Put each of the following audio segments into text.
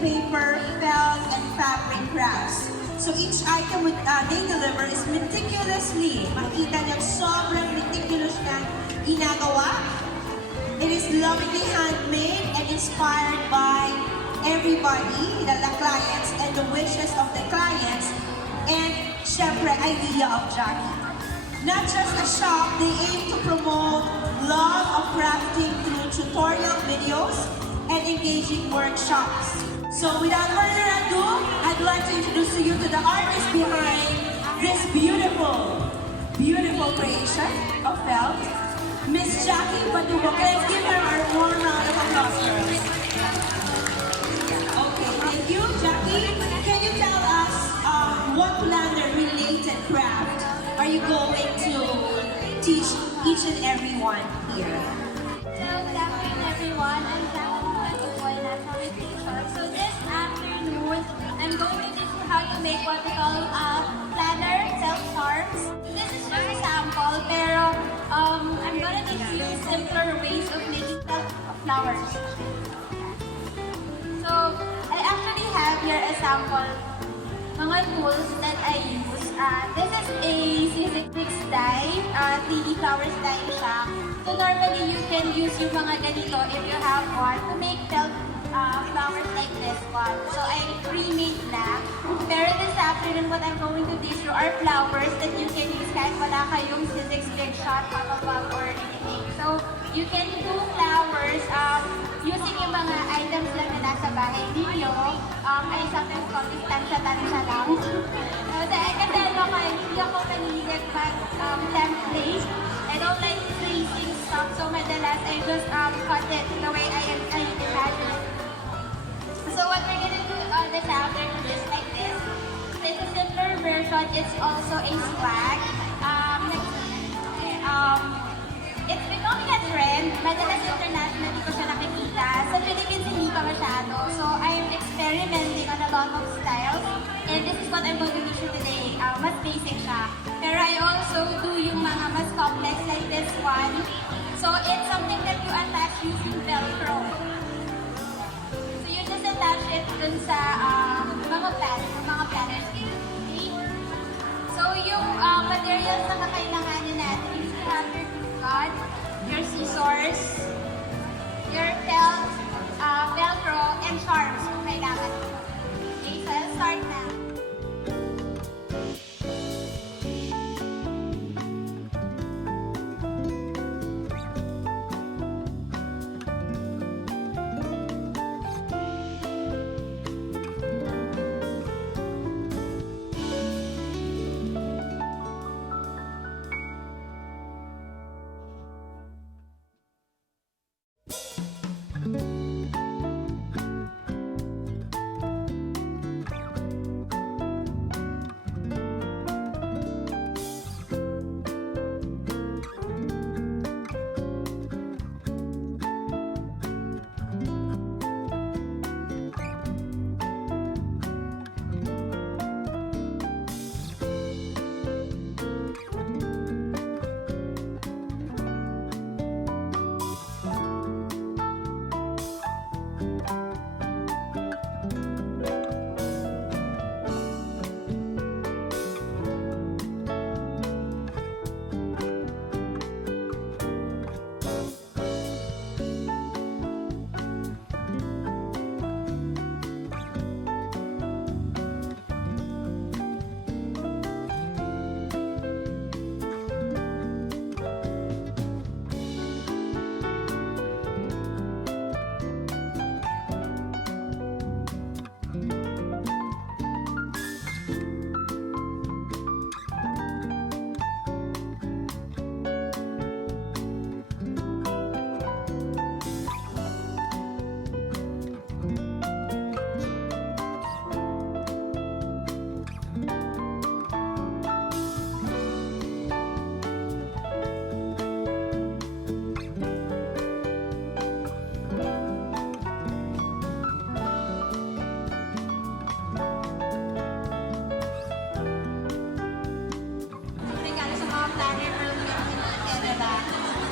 paper, felt, and fabric crafts. So each item they deliver is meticulously, makita niyo, sobrang meticulous na ginagawa. It is lovingly handmade and inspired by everybody, the clients, and the wishes of the clients, and syempre, idea of Jackie. Not just a shop, they aim to promote love of crafting through tutorial videos and engaging workshops. So without further ado, I'd like to introduce to you to the artist behind this beautiful, beautiful creation of felt, Miss Jackie Padubo. Let's give her our warm round of applause, girls. Okay, thank you, Jackie. Can you tell us what planner-related craft are you going to teach each and every one here? So, good afternoon everyone. I'm Jackie Padubo, National Teacher. So this afternoon, I'm going to teach you how to make what we call planner self-charms. This is just a sample, pero I'm gonna teach you simpler ways of making flowers. So, I actually have here a sample mga tools that I use. This is a C66 die, 3D flowers die siya. So normally you can use yung mga ganito if you have one to make felt flowers like this one. So I pre-made na. Pero this afternoon, what I'm going to teach you are flowers that you can use kahit wala kayong C66 shot, pop-up, or anything. So you can do flowers using yung mga items lang na nasa bahay ninyo. I sometimes call this tansya-tansya lang. Kasi hindi ako manilig mag-template. I don't like tracing stuff, so madalas I just cut it the way I imagine it. So what we're gonna do this afternoon is like this. It's a simpler version. It's also a swag. It's becoming a trend. Madalas internationally ko siya nakikita. Sa Philippines, hindi pa masyado. So I'm experimenting on a lot of styles. And this is what I'm going to teach you today. Mas basic siya. Pero I also do yung mga mas complex like this one. So it's something that you attach using Velcro. So you just attach it dun sa mga planners. Okay? So yung materials na kakailanganin natin is you have your glue, your scissors, your felt, Velcro, and charms kung kailangan. Okay, so let's start now.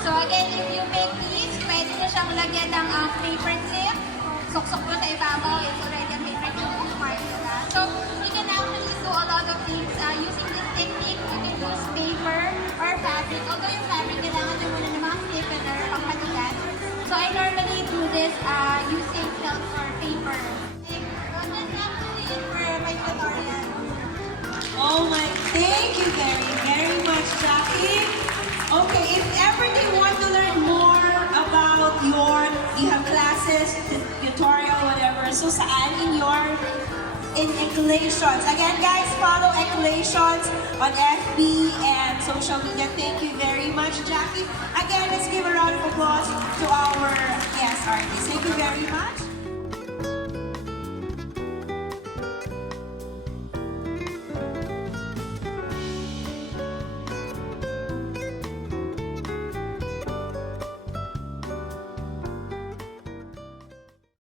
So again, if you make these, pwede na siyang lagyan ng paper clip. Suksok mo sa ibabaw, it's already Jackie. Okay, if ever they want to learn more about you have classes, tutorial, whatever, so saan in Eclations. Again, guys, follow Eclations on FB and social media. Thank you very much, Jackie. Again, let's give a round of applause to our guest artist. Thank you very much.